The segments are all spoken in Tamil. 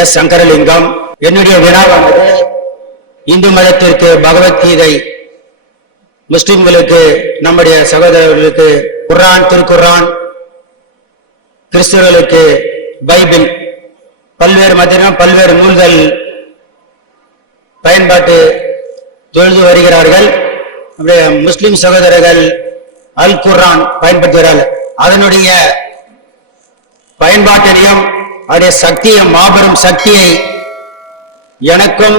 எஸ் சங்கரலிங்கம். என்னுடைய வினாவானது இந்து மதத்திற்கு பகவத்கீதை முஸ்லிம்களுக்கு நம்முடைய சகோதரர்களுக்கு குர்ஆன் திருக்குர்ஆன் கிறிஸ்தவர்களுக்கு பைபிள் பல்வேறு மதத்திலும் பல்வேறு நூல்கள் பயன்பாட்டு தொழுது வருகிறார்கள். நம்முடைய முஸ்லிம் சகோதரர்கள் அல் குர்ஆன் பயன்படுத்துகிறார்கள். அதனுடைய பயன்பாட்டினையும் அதனுடைய சக்தியை மாபெரும் சக்தியை எனக்கும்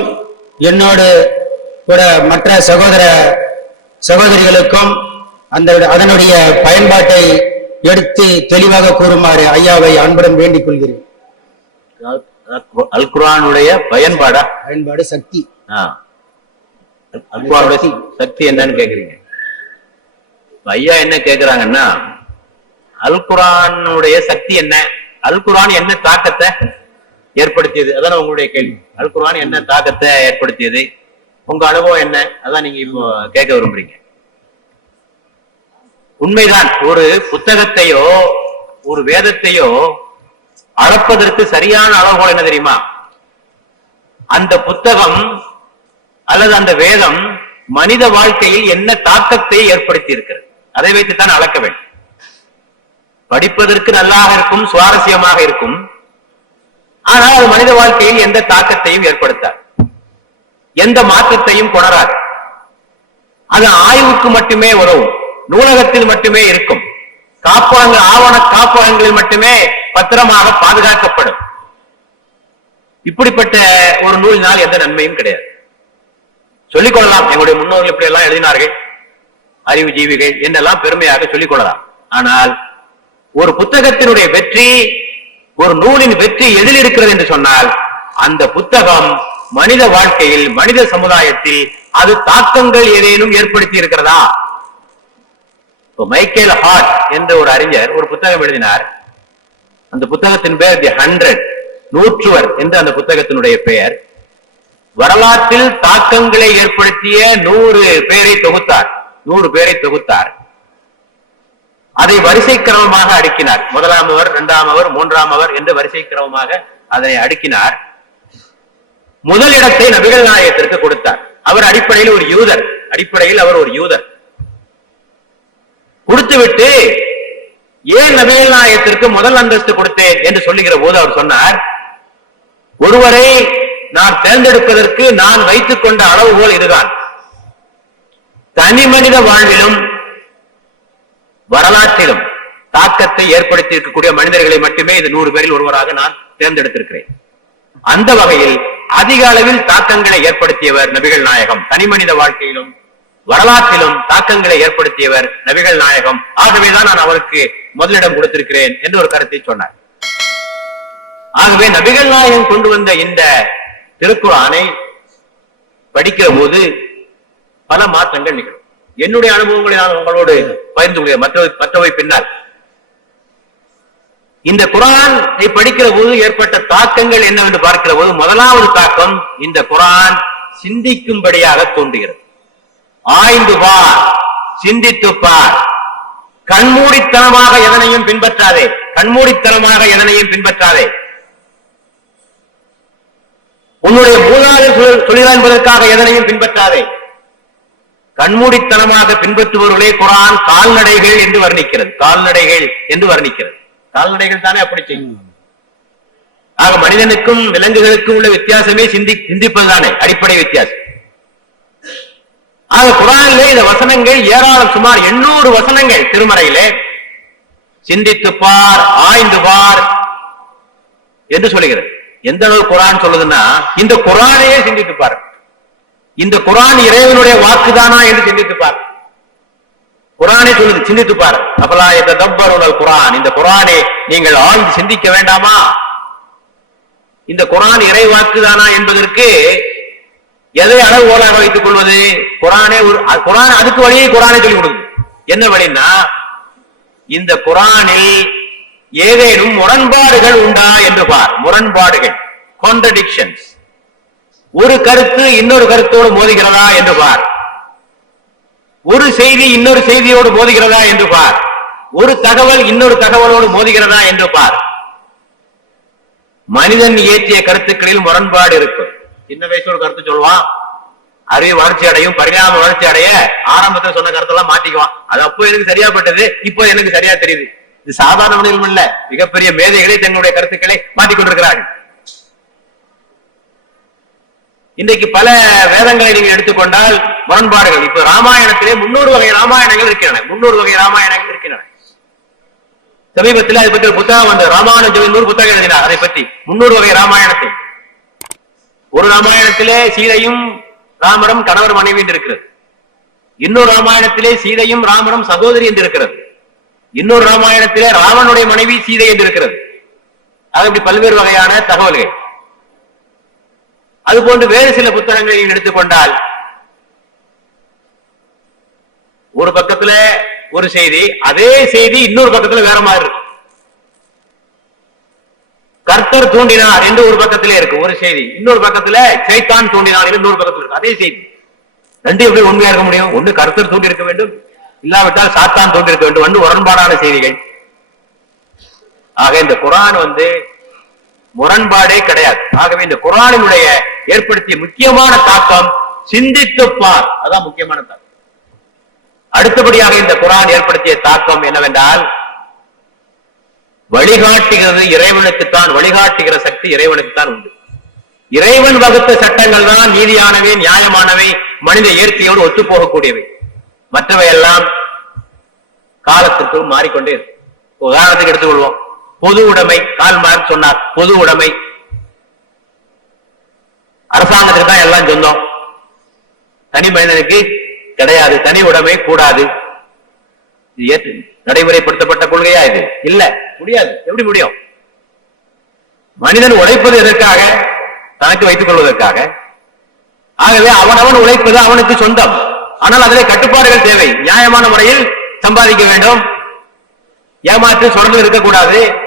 என்னோடு கூட மற்ற சகோதர சகோதரிகளுக்கும் அந்த அதனுடைய பயன்பாட்டை எடுத்து தெளிவாக கூறுமாறு ஐயாவை அன்புடன் வேண்டிக் கொள்கிறேன். அல் குர்ஆனுடைய பயன்பாடா? பயன்பாடு சக்தி. சக்தி. என்னன்னு கேக்குறீங்க. ஐயா என்ன கேக்குறாங்கன்னா அல் குர்ஆனுடைய சக்தி என்ன? அல் குரான் என்ன தாக்கத்தை ஏற்படுத்தியது? அதான் உங்களுடைய கேள்வி. அல் குரான் என்ன தாக்கத்தை ஏற்படுத்தியது? உங்க அனுபவம் என்ன? அதான் நீங்க இப்போ கேட்க விரும்புறீங்க. உண்மைதான் ஒரு புத்தகத்தையோ ஒரு வேதத்தையோ அளப்பதற்கு சரியான அளவுகோல் என்ன தெரியுமா? அந்த புத்தகம் அல்லது அந்த வேதம் மனித வாழ்க்கையில் என்ன தாக்கத்தை ஏற்படுத்தி இருக்கிறது அதை வைத்துத்தான் அளக்க வேண்டும். படிப்பதற்கு நல்லாக இருக்கும் சுவாரஸ்யமாக இருக்கும். ஆனால் அது மனித வாழ்க்கையில் எந்த தாக்கத்தையும் ஏற்படுத்தாது. எந்த மாற்றத்தையும் கொணராது. அது ஆய்வுக்கு மட்டுமே உதவும் நூலகத்தில் மட்டுமே இருக்கும். காப்பகங்கள் ஆவண காப்பகங்களில் மட்டுமே பத்திரமாக பாதுகாக்கப்படும். இப்படிப்பட்ட ஒரு நூலினால் எந்த நன்மையும் கிடையாது. சொல்லிக்கொள்ளலாம் எங்களுடைய முன்னோர்கள் இப்படி எல்லாம் எழுதினார்கள். அறிவு ஜீவிகள் என்றெல்லாம் பெருமையாக சொல்லிக் கொள்ளலாம். ஆனால் ஒரு புத்தகத்தினுடைய வெற்றி ஒரு நூலின் வெற்றி எதில் இருக்கிறது என்று சொன்னால் அந்த புத்தகம் மனித வாழ்க்கையில் மனித சமுதாயத்தில் அது தாக்கங்கள் ஏதேனும் ஏற்படுத்தி இருக்கிறதா? இப்போ மைக்கேல் ஹார்ட் என்ற ஒரு அறிஞர் ஒரு புத்தகம் எழுதினார். அந்த புத்தகத்தின் பெயர் தி ஹண்ட்ரட் நூற்றுவர் என்று அந்த புத்தகத்தினுடைய பெயர். வரலாற்றில் தாக்கங்களை ஏற்படுத்திய நூறு பேரை தொகுத்தார் நூறு பேரை தொகுத்தார். அதை வரிசை கிரமமாக அடுக்கினார். முதலாம் அவர் இரண்டாம் அவர் மூன்றாம் அவர் என்று வரிசை கிரமமாக அதனை அடுக்கினார். முதல் இடத்தை நபிகள் நாயகத்திற்கு கொடுத்தார். அவர் அடிப்படையில் ஒரு யூதர். அடிப்படையில் அவர் ஒரு யூதர். கொடுத்துவிட்டு ஏன் நபிகள் நாயகத்திற்கு முதல் அந்தஸ்து கொடுத்தேன்? என்று சொல்லுகிற போது அவர் சொன்னார் ஒருவரை நான் தேர்ந்தெடுப்பதற்கு நான் வைத்துக் கொண்ட அளவுகோல் இதுதான். தனி மனித வாழ்விலும் வரலாற்றிலும் தாக்கத்தை ஏற்படுத்தி இருக்கக்கூடிய மனிதர்களை மட்டுமே இது நூறு பேரில் ஒருவராக நான் தேர்ந்தெடுத்திருக்கிறேன். அந்த வகையில் அதிக அளவில் தாக்கங்களை ஏற்படுத்தியவர் நபிகள் நாயகம். தனி மனித வாழ்க்கையிலும் வரலாற்றிலும் தாக்கங்களை ஏற்படுத்தியவர் நபிகள் நாயகம். ஆகவேதான் நான் அவருக்கு முதலிடம் கொடுத்திருக்கிறேன் என்று ஒரு கருத்தை சொன்னார். ஆகவே நபிகள் நாயகம் கொண்டு வந்த இந்த திருக்குறானை படிக்கிற போது பல மாற்றங்கள் நிகழும். என்னுடைய அனுபவங்களை நான் உங்களோடு பகிர்ந்து கொள்கிறேன். மற்றவை மற்றவை பின்னால். இந்த குரான் படிக்கிற போது ஏற்பட்ட தாக்கங்கள் என்னவென்று பார்க்கிற போது முதலாவது தாக்கம் இந்த குரான் சிந்திக்கும்படியாக தோன்றுகிறது. ஆய்ந்து பார் சிந்தித்து பார். கண்மூடித்தனமாக எதனையும் பின்பற்றாதே. கண்மூடித்தனமாக எதனையும் பின்பற்றாதே. உன்னுடைய மூலாளர் சொல்கிறார் எதனையும் பின்பற்றாதே. கண்மூடித்தனமாக பின்பற்றுபவர்களே குரான் கால்நடைகள் என்று வர்ணிக்கிறது. கால்நடைகள் என்று வர்ணிக்கிறது. கால்நடைகள் தானே அப்படி செய்யும். ஆக மனிதனுக்கும் விலங்குகளுக்கும் உள்ள வித்தியாசமே சிந்தி சிந்திப்பதுதானே அடிப்படை வித்தியாசம். ஆக குரானிலே இந்த வசனங்கள் ஏராளம் சுமார் எண்ணூறு வசனங்கள் திருமறையிலே சிந்தித்து பார் ஆய்ந்து பார் என்று சொல்லுகிறது. எந்த அளவு குரான் சொல்லுதுன்னா இந்த குரானையே சிந்தித்து பார். இந்த குரான் இறைவனுடைய வாக்குதானா என்று சிந்தித்துப்பார் குரானை சொல்லுது சிந்தித்துப்பார் அப்பலா இந்த தப்பருணல் குரான் இந்த குரானை நீங்கள் ஆழ்ந்து சிந்திக்க வேண்டாமா? இந்த குரான் இறை வாக்குதானா என்பதற்கு எதை அளவுகோலாக வைத்துக் கொள்வது? குரானே ஒரு குரான் அதுக்கு வழியை குரானை சொல்லிக் கொடுக்கும் என்ன வழின்னா இந்த குரானில் ஏதேனும் முரண்பாடுகள் உண்டா என்று பார். முரண்பாடுகள் கான்ட்ரடிக்ஷன்ஸ் ஒரு கருத்து இன்னொரு கருத்தோடு மோதுகிறதா என்று பார். ஒரு செய்தி இன்னொரு செய்தியோடு மோதுகிறதா என்று பார். ஒரு தகவல் இன்னொரு தகவலோடு மோதுகிறதா என்று பார். மனிதன் இயற்றிய கருத்துக்களில் முரண்பாடு இருக்கும். சின்ன வயசோட ஒரு கருத்து சொல்லுவான். அறிவு வளர்ச்சி அடையும் பரிணாம வளர்ச்சி அடைய ஆரம்பத்துல சொன்ன கருத்தெல்லாம் மாத்திக்குவான். அது அப்போ எனக்கு சரியா பட்டது இப்போ எனக்கு சரியா தெரியுது. இது சாதாரண மனிதர்கள் இல்ல. மிகப்பெரிய மேதைகளே தங்களுடைய கருத்துக்களை மாற்றிக் இன்றைக்கு பல வேதங்களை நீங்கள் எடுத்துக்கொண்டால் முரண்பாடுகள். இப்ப ராமாயணத்திலே முன்னூறு வகை ராமாயணங்கள் இருக்கின்றன. முன்னூறு வகை ராமாயணங்கள் இருக்கின்றன. சமீபத்தில் அதை பற்றி ஒரு புத்தகம் வந்து ராமானுஜம் நூறு புத்தகம் எழுதினார். அதை பற்றி முன்னூறு வகை ராமாயணத்தை ஒரு ராமாயணத்திலே சீதையும் ராமரும் கணவர் மனைவி என்று இருக்கிறது. இன்னொரு ராமாயணத்திலே சீதையும் ராமரும் சகோதரி என்று இருக்கிறது. இன்னொரு ராமாயணத்திலே ராமனுடைய மனைவி சீதை என்று இருக்கிறது. அது இப்படி பல்வேறு வகையான தகவல்கள். அதுபோன்று வேறு சில புத்தகங்களை எடுத்துக்கொண்டால் ஒரு பக்கத்துல ஒரு செய்தி அதே செய்தி இன்னொரு பக்கத்துல வேற மாதிரி இருக்கும். கர்த்தர் தூண்டினார் என்று ஒரு பக்கத்திலே இருக்கு ஒரு செய்தி. இன்னொரு பக்கத்துல சைத்தான் தூண்டினார் இன்னொரு பக்கத்துல இருக்கு அதே செய்தி. ரெண்டு எப்படி உண்மையா இருக்க முடியும்? ஒண்ணு கர்த்தர் தூண்டி இருக்க வேண்டும் இல்லாவிட்டால் சாத்தான் தோன்றிருக்க வேண்டும் ஒன்று முரண்பாடான செய்திகள். ஆக இந்த குரான் வந்து முரண்பாடே கிடையாது. ஆகவே இந்த குரானினுடைய ஏற்படுத்திய முக்கியமான தாக்கம் சிந்தித்து பார். அதான் முக்கியமான தாக்கம். அடுத்தபடியாக இந்த குரான் ஏற்படுத்திய தாக்கம் என்னவென்றால் வழிகாட்டுகிறது இறைவனுக்குத்தான் வழிகாட்டுகிற சக்தி இறைவனுக்குத்தான் உண்டு. இறைவன் வகுத்த சட்டங்கள் தான் நீதியானவை நியாயமானவை மனித இயற்கையோடு ஒத்து போகக்கூடியவை மற்றவை எல்லாம் காலத்திற்குள் மாறிக்கொண்டே இருக்கும். உதாரணத்துக்கு எடுத்துக்கொள்வோம். பொது உடைமை கால்மார் சொன்னார். பொது உடைமை. அரசாங்கத்துக்கு தான் எல்லாம் சொந்தம் தனி மனிதனுக்கு கிடையாது. தனி உடைமை கூடாது. நடைமுறைப்படுத்தப்பட்ட கொள்கையா இது? இல்ல. முடியாது. எப்படி முடியும்? மனிதன் உழைப்பது எதற்காக? தனக்கு வைத்துக் கொள்வதற்காக. ஆகவே அவனவன் உழைப்பது அவனுக்கு சொந்தம். ஆனால் அதிலே கட்டுப்பாடுகள் தேவை. நியாயமான முறையில் சம்பாதிக்க வேண்டும். ஏமாற்று தொடர்ந்து இருக்கக்கூடாது.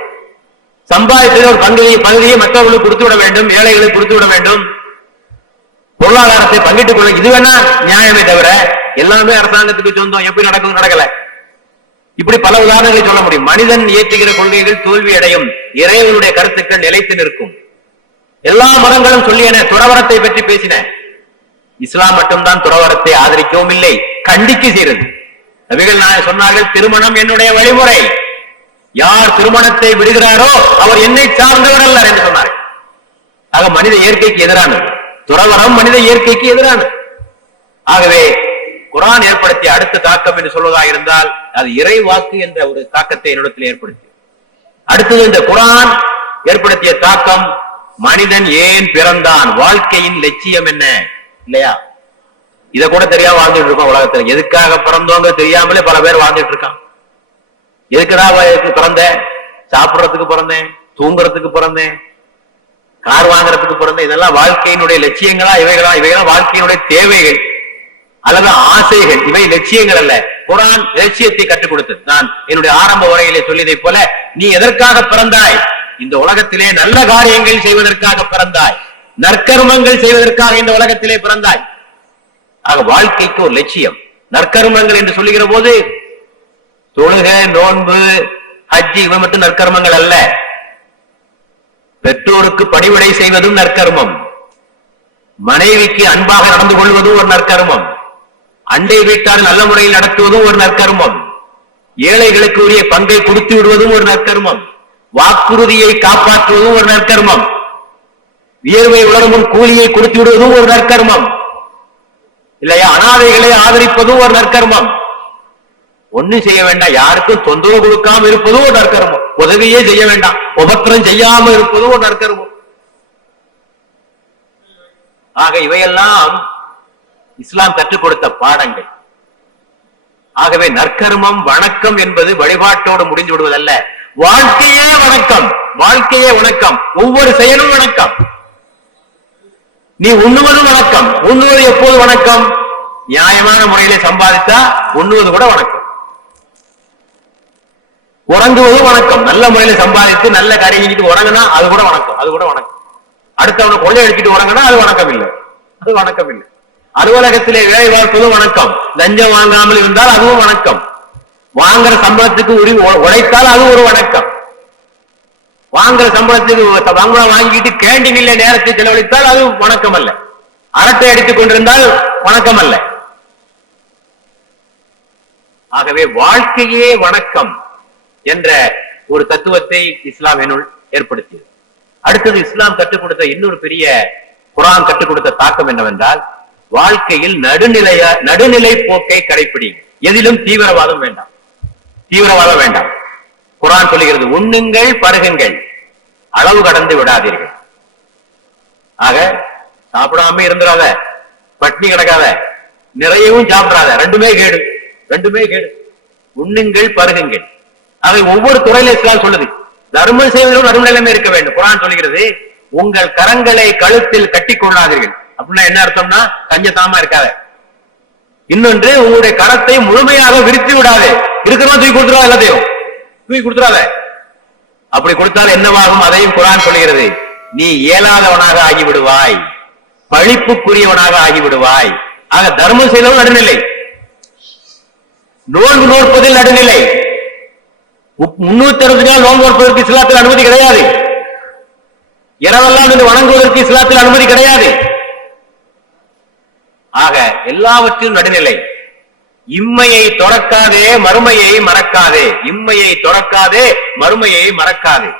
சம்பாதித்தது ஒரு பங்கு பகுதியை மற்றவர்களுக்கு கொடுத்து விட வேண்டும் ஏழைகளுக்கு கொடுத்து விட வேண்டும். பொருளாதாரத்தை பங்கிட்டுக் கொள்ள இது வேணா நியாயமே தவிர எல்லாமே அரசாங்கத்துக்கு சொந்தம். எப்படி நடக்கும் நடக்கல? இப்படி பல உதாரணங்களை சொல்ல முடியும். மனிதன் இயற்றுகிற கொள்கைகள் தோல்வி அடையும். இறைவனுடைய கருத்துக்கள் நிலைத்து நிற்கும். எல்லா மதங்களும் சொல்லியன துறவரத்தை பற்றி பேசின. இஸ்லாம் மட்டும்தான் துறவரத்தை ஆதரிக்கவும் இல்லை கண்டிக்கு செய்தது நபிகள் நான் சொன்னார்கள் திருமணம் என்னுடைய வழிமுறை. யார் திருமணத்தை விடுகிறாரோ அவர் என்னை சார்ந்தவர் அல்ல என்று சொன்னார் ஆக மனித இயற்கைக்கு எதிரானது. துறவரம் மனித இயற்கைக்கு எதிரானது. ஆகவே குரான் ஏற்படுத்திய அடுத்த தாக்கம் என்று சொல்வதாக இருந்தால் அது இறை வாக்கு என்ற ஒரு தாக்கத்தை என்னிடத்தில் ஏற்படுத்தி. அடுத்தது இந்த குரான் ஏற்படுத்திய தாக்கம் மனிதன் ஏன் பிறந்தான்? வாழ்க்கையின் லட்சியம் என்ன? இல்லையா? இதை கூட தெரியாம வாழ்ந்துட்டு இருக்கோம் உலகத்துல. எதுக்காக பிறந்தோங்க தெரியாமலே பல பேர் வாழ்ந்துட்டு இருக்கான் எதுக்குடா வ- பிறந்தேன் சாப்பிடுறதுக்கு பிறந்தேன் தூங்குறதுக்கு பிறந்தேன் கார் வாங்குறதுக்கு பிறந்தேன் இதெல்லாம் வாழ்க்கையினுடைய லட்சியங்களா இவைகளா இவைகளா வாழ்க்கையினுடைய தேவைகள் அல்லது ஆசைகள். இவை லட்சியங்கள் அல்ல. குரான் லட்சியத்தை கற்றுக் கொடுத்தது. நான் என்னுடைய ஆரம்ப உரையிலே சொல்லியதைப் போல நீ எதற்காக பிறந்தாய்? இந்த உலகத்திலே நல்ல காரியங்கள் செய்வதற்காக பிறந்தாய். நற்கர்மங்கள் செய்வதற்காக இந்த உலகத்திலே பிறந்தாய். ஆக வாழ்க்கைக்கு ஒரு லட்சியம். நற்கர்மங்கள் என்று சொல்லுகிற போது தொழுக நோன்பு ஹஜ்ஜி இவை மட்டும் நற்கர்மங்கள் அல்ல. பெற்றோருக்கு பணிவிடை செய்வதும் நற்கர்மம். மனைவிக்கு அன்பாக நடந்து கொள்வதும் ஒரு நற்கர்மம். அண்டை வீட்டார் நல்ல முறையில் நடத்துவதும் ஒரு நற்கர்மம். ஏழைகளுக்கு உரிய பங்கை கொடுத்து விடுவதும் ஒரு நற்கர்மம். வாக்குறுதியை காப்பாற்றுவதும் ஒரு நற்கர்மம். வியர்வை உலரும் கூலியை கொடுத்து விடுவதும் ஒரு நற்கர்மம். இல்லையா அனாதைகளை ஆதரிப்பதும் ஒரு நற்கர்மம். ஒன்னும் செய்ய வேண்டாம். யாருக்கும் தொந்தரவு கொடுக்காம இருப்பதும் ஒரு நற்கரமும். உதவியே செய்ய வேண்டாம். உபத்திரம் செய்யாம இருப்பதும் ஒரு நற்கரமும். ஆக இவையெல்லாம் இஸ்லாம் கற்றுக் கொடுத்த பாடங்கள். ஆகவே நற்கர்மம் வணக்கம் என்பது வழிபாட்டோடு முடிந்து விடுவதல்ல. வாழ்க்கையே வணக்கம். வாழ்க்கையே வணக்கம். ஒவ்வொரு செயலும் வணக்கம். நீ உண்ணுவதும் வணக்கம். உண்ணுவது எப்போது வணக்கம்? நியாயமான முறையிலே சம்பாதித்தா உண்ணுவது கூட வணக்கம். உறங்குவதும் வணக்கம். நல்ல முறையில சம்பாதித்து நல்ல காரியம் செஞ்சுட்டு உறங்கினா அது கூட வணக்கம். அது கூட வணக்கம். அடுத்தவனை கொள்ளை அடிச்சுட்டு உறங்கினா அது வணக்கம் இல்லை அது வணக்கம் இல்லை அலுவலகத்திலே வேலை பார்ப்பதும் வணக்கம். லஞ்சம் வாங்காமல் இருந்தால் அதுவும் வணக்கம். வாங்குற சம்பளத்துக்கு உரி உழைத்தால் அது ஒரு வணக்கம். வாங்குற சம்பளத்துக்கு சம்பளம் வாங்கிட்டு கேண்டீனில் நேரத்தை செலவழித்தால் அது வணக்கம் அல்ல அரட்டை அடித்துக் கொண்டிருந்தால் வணக்கம் அல்ல ஆகவே வாழ்க்கையே வணக்கம். என்ற ஒரு தத்துவத்தை இஸ்லாம் என்னுள் ஏற்படுத்தியது. அடுத்தது இஸ்லாம் கற்றுக் கொடுத்த இன்னொரு பெரிய குரான் கற்றுக் கொடுத்த தாக்கம் என்னவென்றால் வாழ்க்கையில் நடுநிலைய நடுநிலை போக்கை கடைப்பிடி எதிலும் தீவிரவாதம் வேண்டாம். தீவிரவாதம் வேண்டாம். குரான் சொல்லுகிறது உண்ணுங்கள் பருகுங்கள். அளவு கடந்து விடாதீர்கள். ஆக சாப்பிடாம இருந்துடாத பட்னி கிடக்காத நிறையவும் சாப்பிடாத ரெண்டுமே கேடு ரெண்டுமே கேடு. உண்ணுங்கள் பருகுங்கள். அவை ஒவ்வொரு துறையில இஸ்லாம் சொல்லுது. தர்மம் செய்வதோடு நடுநிலைமை இருக்க வேண்டும். குரான் சொல்லுகிறது உங்கள் கரங்களை கழுத்தில் கட்டி கொள்ளாதீர்கள். அப்படின்னா என்ன அர்த்தம்னா கஞ்சத்தாமா இருக்காத. இன்னொன்று உங்களுடைய கரத்தை முழுமையாக விரித்து விடாதே. இருக்கிறவங்க தூக்கி கொடுத்துருவா எல்லாத்தையும். தூக்கி கொடுத்துடாத அப்படி கொடுத்தால் என்னவாகும்? அதையும் குரான் சொல்லுகிறது நீ இயலாதவனாக ஆகிவிடுவாய். பழிப்புக்குரியவனாக ஆகிவிடுவாய். ஆக தர்மம் செய்தவன் நடுநிலை. நோன்பு நோற்பதில் நடுநிலை. முன்னூத்தி அறுபது நாள் நோன்பு நோற்பதற்கு இஸ்லாத்தில் அனுமதி கிடையாது. இரவெல்லாம் நின்று வணங்குவதற்கு இஸ்லாத்தில் அனுமதி கிடையாது. ஆக எல்லாவற்றிலும் நடுநிலை. இம்மையை தொடக்காதே மறுமையை மறக்காதே. இம்மையை தொடக்காதே மறுமையை மறக்காதே.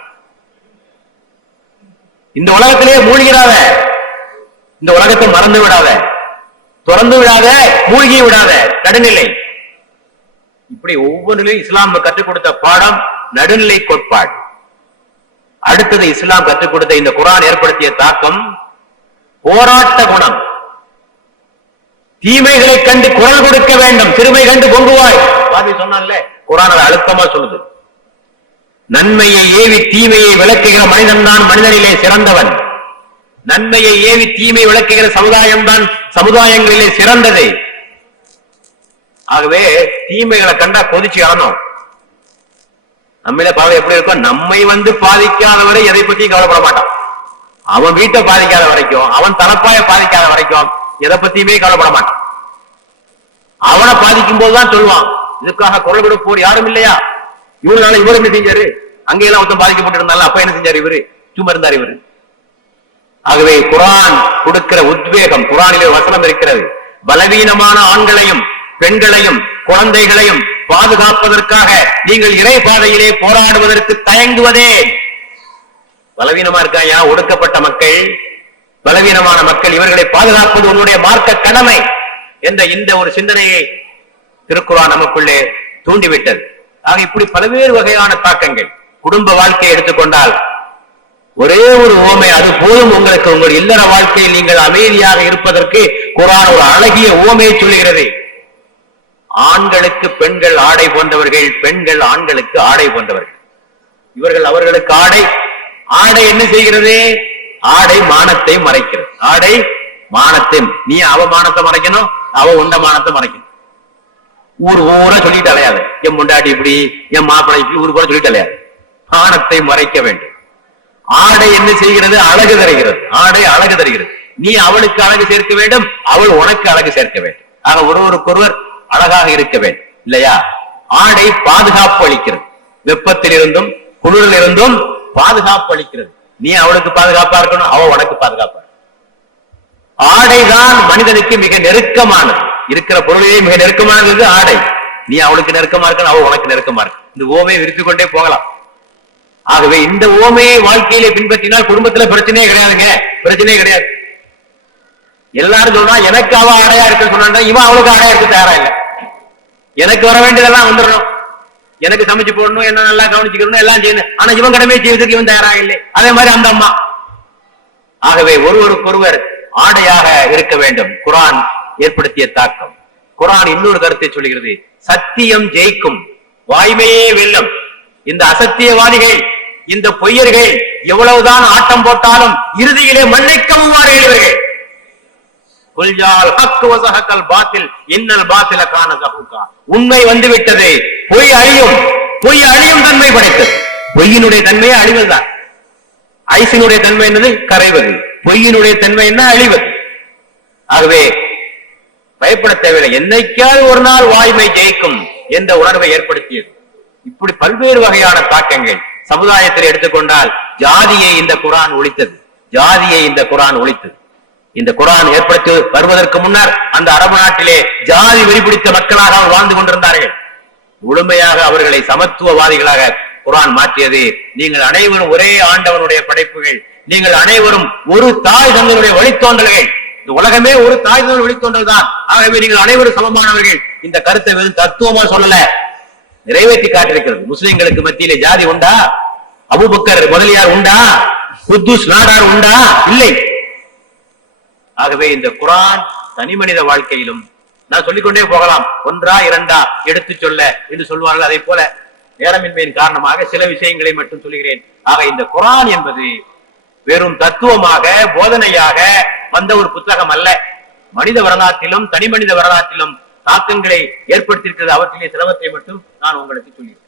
இந்த உலகத்திலே மூழ்கிறாத இந்த உலகத்தை மறந்து விடாத. திறந்து விடாத மூழ்கி விடாத நடுநிலை. இப்படி ஒவ்வொன்றிலும் இஸ்லாம் கற்றுக் கொடுத்த பாடம் நடுநிலை கோட்பாடு. அடுத்தது இஸ்லாம் கற்றுக் கொடுத்த இந்த குரான் ஏற்படுத்திய தாக்கம் போராட்ட குணம். தீமைகளை கண்டு குரல் கொடுக்க வேண்டும் சிறுமை கண்டு பொங்குவாய். பாதி சொன்னான்ல குரான் அதை அழுத்தமா சொல்லுது. நன்மையை ஏவி தீமையை விளக்குகிற மனிதன் தான் மனிதனிலே சிறந்தவன். நன்மையை ஏவி தீமை விளக்குகிற சமுதாயம் தான் சமுதாயங்களிலே சிறந்தது. ஆகவே தீமைகளை கண்டா கொதிச்சு ஆனோம் நம்மள பாவம் எப்படி இருக்கும் நம்மை வந்து பாதிக்காதவரை எதை பத்தியும் கவலைப்பட மாட்டான். அவன் வீட்டை பாதிக்காத வரைக்கும் அவன் தனப்பாய பாதிக்காத வரைக்கும் எதை பத்தியுமே கவலைப்பட மாட்டான். அவனை பாதிக்கும் போதுதான் சொல்லுவான் இதுக்காக குரல் கொடுப்போர் யாரும் இல்லையா? இவருனால நாள் இவர் என்ன செஞ்சாரு? அங்கெல்லாம் ஒருத்தன் பாதிக்கப்பட்டு இருந்தாலும் அப்ப என்ன செஞ்சாரு இவரு? சும்மா இருந்தார் இவரு. ஆகவே குரான் கொடுக்கிற உத்வேகம் குரானிலே வசனம் இருக்கிறது. பலவீனமான ஆண்களையும் பெண்களையும் குழந்தைகளையும் பாதுகாப்பதற்காக நீங்கள் இறை பாதையிலே போராடுவதற்கு தயங்குவதே. பலவீனமா இருக்காயா? ஒடுக்கப்பட்ட மக்கள் பலவீனமான மக்கள் இவர்களை பாதுகாப்பது உன்னுடைய மார்க்க கடமை என்ற இந்த ஒரு சிந்தனையை திருக்குறான் நமக்குள்ளே தூண்டிவிட்டது. ஆக இப்படி பல்வேறு வகையான தாக்கங்கள் குடும்ப வாழ்க்கையை எடுத்துக்கொண்டால் ஒரே ஒரு ஓமை அது போதும் உங்களுக்கு உங்கள் இல்லற வாழ்க்கையில் நீங்கள் அமைதியாக இருப்பதற்கு குரான் ஒரு அழகிய ஓமையை சொல்லுகிறது. ஆண்களுக்கு பெண்கள் ஆடை போன்றவர்கள் பெண்கள் ஆண்களுக்கு ஆடை போன்றவர்கள். இவர்கள் அவர்களுக்கு ஆடை. ஆடை என்ன செய்கிறது? ஆடை மானத்தை மறைக்கிறது. ஆடை மானத்தை நீ அவ மானத்தை மறைக்கணும் அவ உண்ட மானத்தை மறைக்கணும். ஊர் ஊரா சொல்லிட்டு அலையாது. என் முண்டாட்டி இப்படி என் மாப்பிள்ளை இப்படி ஊர் கூட சொல்லிட்டு அலையாது. மானத்தை மறைக்க வேண்டும். ஆடை என்ன செய்கிறது? அழகு தருகிறது. ஆடை அழகு தருகிறது. நீ அவளுக்கு அழகு சேர்க்க வேண்டும் அவள் உனக்கு அழகு சேர்க்க வேண்டும். ஆக ஒருவருக்கொருவர் அழகாக இருக்க வேண்டும் இல்லையா? ஆடை பாதுகாப்பு அளிக்கிறது. வெப்பத்தில் இருந்தும் குளிரில் இருந்தும் பாதுகாப்பு அளிக்கிறது. நீ அவளுக்கு பாதுகாப்பா இருக்கணும் அவ உனக்கு பாதுகாப்பா ஆடைதான் மனிதனுக்கு மிக நெருக்கமானது. இருக்கிற பொருளையே மிக நெருக்கமானது ஆடை. நீ அவளுக்கு நெருக்கமா இருக்கணும் அவ உனக்கு நெருக்கமா இருக்கு இந்த ஓமையை விரித்துக் கொண்டே போகலாம். ஆகவே இந்த ஓமையை வாழ்க்கையிலே பின்பற்றினால் குடும்பத்துல பிரச்சனையே கிடையாதுங்க. பிரச்சனையே கிடையாது. எல்லாரும் சொல்றான் எனக்கு அவ ஆடையா இருக்குன்னு சொன்னா இவன் அவளுக்கு ஆடையா இருக்கு தயாரா இல்லை. எனக்கு வர வேண்டியதெல்லாம் வந்துடணும். எனக்கு சமைச்சு போடணும் என்ன நல்லா கவனிச்சுக்கணும் எல்லாம் செய்யணும். ஆனா இவன் கடமையை செய்வதற்கு இவன் தயாராக இல்லை. அதே மாதிரி அந்த அம்மா. ஆகவே ஒருவருக்கொருவர் ஆடையாக இருக்க வேண்டும். குரான் ஏற்படுத்திய தாக்கம். குரான் இன்னொரு கருத்தை சொல்கிறது சத்தியம் ஜெயிக்கும். வாய்மையே வெல்லும். இந்த அசத்தியவாதிகள் இந்த பொய்யர்கள் எவ்வளவுதான் ஆட்டம் போட்டாலும் இறுதியிலே மண்ணை கவ்வார்கள் இவர்கள் உண்மை வந்து விட்டது பொய் அழியும் பொய் அழியும் தன்மை படைத்தது. பொய்யினுடைய தன்மையே அழிவதுதான் ஐசினுடைய தன்மை என்னது? கரைவது. பொய்யினுடைய தன்மை என்ன? அழிவது. ஆகவே பயப்பட தேவையில்லை. என்னைக்காவது ஒரு நாள் வாய்மை ஜெயிக்கும் என்ற உணர்வை ஏற்படுத்தியது. இப்படி பல்வேறு வகையான தாக்கங்கள் சமுதாயத்தில் எடுத்துக்கொண்டால் ஜாதியை இந்த குரான் ஒழித்தது. ஜாதியை இந்த குரான் ஒழித்தது. இந்த குரான் ஏற்படுத்தி வருவதற்கு முன்னர் அந்த அரபு நாட்டிலே ஜாதி வெறிபிடித்த மக்களாக அவர் வாழ்ந்து கொண்டிருந்தார்கள். முழுமையாக அவர்களை சமத்துவவாதிகளாக குரான் மாற்றியது. நீங்கள் அனைவரும் ஒரே ஆண்டவனுடைய படைப்புகள். நீங்கள் அனைவரும் ஒரு தாய் தந்தனுடைய வழித்தோன்றல்கள். இந்த உலகமே ஒரு தாய் தந்தன் வழித்தோன்றல் தான். ஆகவே நீங்கள் அனைவரும் சமமானவர்கள். இந்த கருத்தை வெறும் தத்துவமா சொல்லல. நிறைவேற்றி காட்டிருக்கிறது முஸ்லிம்களுக்கு மத்தியிலே ஜாதி உண்டா? அபுபக்கர் முதலியார் உண்டா? புத்துஸ் நாடார் உண்டா? இல்லை. ஆகவே இந்த குரான் தனி மனித வாழ்க்கையிலும் நான் சொல்லிக்கொண்டே போகலாம். ஒன்றா இரண்டா எடுத்து சொல்ல என்று சொல்வார்கள். அதை போல நேரமின்மையின் காரணமாக சில விஷயங்களை மட்டும் சொல்கிறேன் ஆக இந்த குரான் என்பது வெறும் தத்துவமாக போதனையாக வந்த ஒரு புத்தகம் அல்ல. மனித வரலாற்றிலும் தனி மனித வரலாற்றிலும் தாக்கங்களை ஏற்படுத்தியிருக்கிறது. அவற்றிலே சிலவற்றை மட்டும் நான் உங்களுக்கு சொல்கிறேன்.